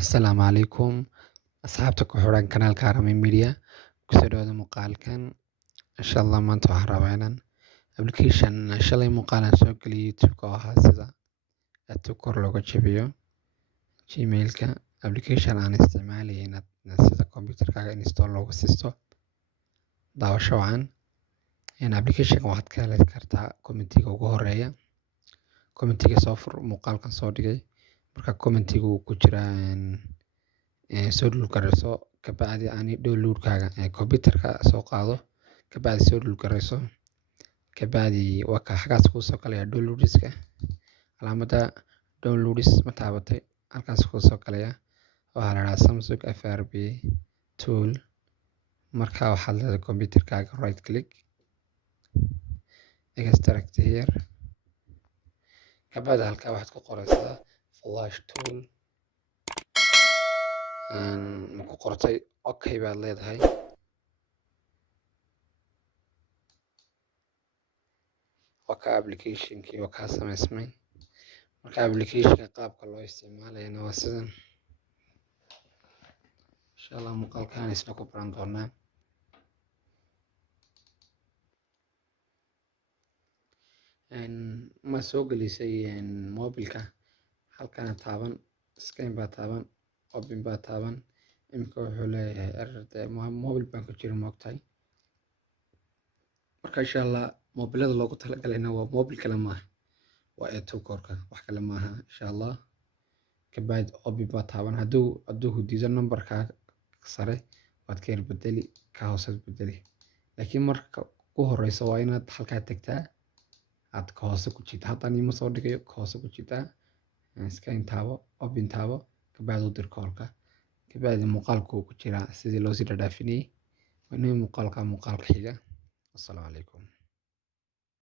Assalaamu calaykum asxaabta ku xiran kanaalka Aramin Media kusoo dhawaada muuqaalkan insha Allah maanta waxaan rabaa inaan application shalay muuqaalan soo geliyay YouTube-ka oo ahaa sida aadka kor looga jabiyo Gmail-ka application aan isticmaalayay inaad sida computer-kaaga install loogu siisto daawasho wacan application-ka waxaad ka heli kartaa commentiga ugu horeeya commentiga soo fur muuqaalkan soo dhigay marka commentiga uu ku jira soo dhulgarayso kabacdi ani download-kaaga computer-ka soo qaado kabacdi soo dhulgarayso kabacdi waa ka xagaas ku soo galaya downloads-ka calaamada downloads ma taabatay halkaas ku soo galaya waxaa la raacaa Samsung FRP tool marka waxaad leedahay computer-kaaga right click extract here kabacdi halkaa waxaad ku qoraysaa flash tool ma ku qortay okay baad leedahay waka application-kii waa kaa samaysmay marka application-ka qaabka loo isticmaalayana waa sidan insha Allah muuqaalkan isna ku baran doonaa ma soo gelisay mobilka halkana taaban scan baa taaban open baa taaban imika wuxuu leeyahay error mobil baan ku jira moogtahay marka insha Allah mobilada loogu talagalayna waa mobil kale maaha waa A2 korka wax kale maaha insha Allah kabacdi open baa taaban hadduu diido numberka sare waad ka yar bedeli ka hoose bedeli laakiin marka ugu horeysa waa inaad halkaa tagtaa aad ka hoose ku jitaa haddaan ima soo dhigayo ka hoose ku jitaa scan taabo open taabo kabacdi u dir koolka kabacdi muuqaalku ku jira sidii loo sii dhadhaafinayay waa inuu muuqaalka xiga. Assalaamu calaykum.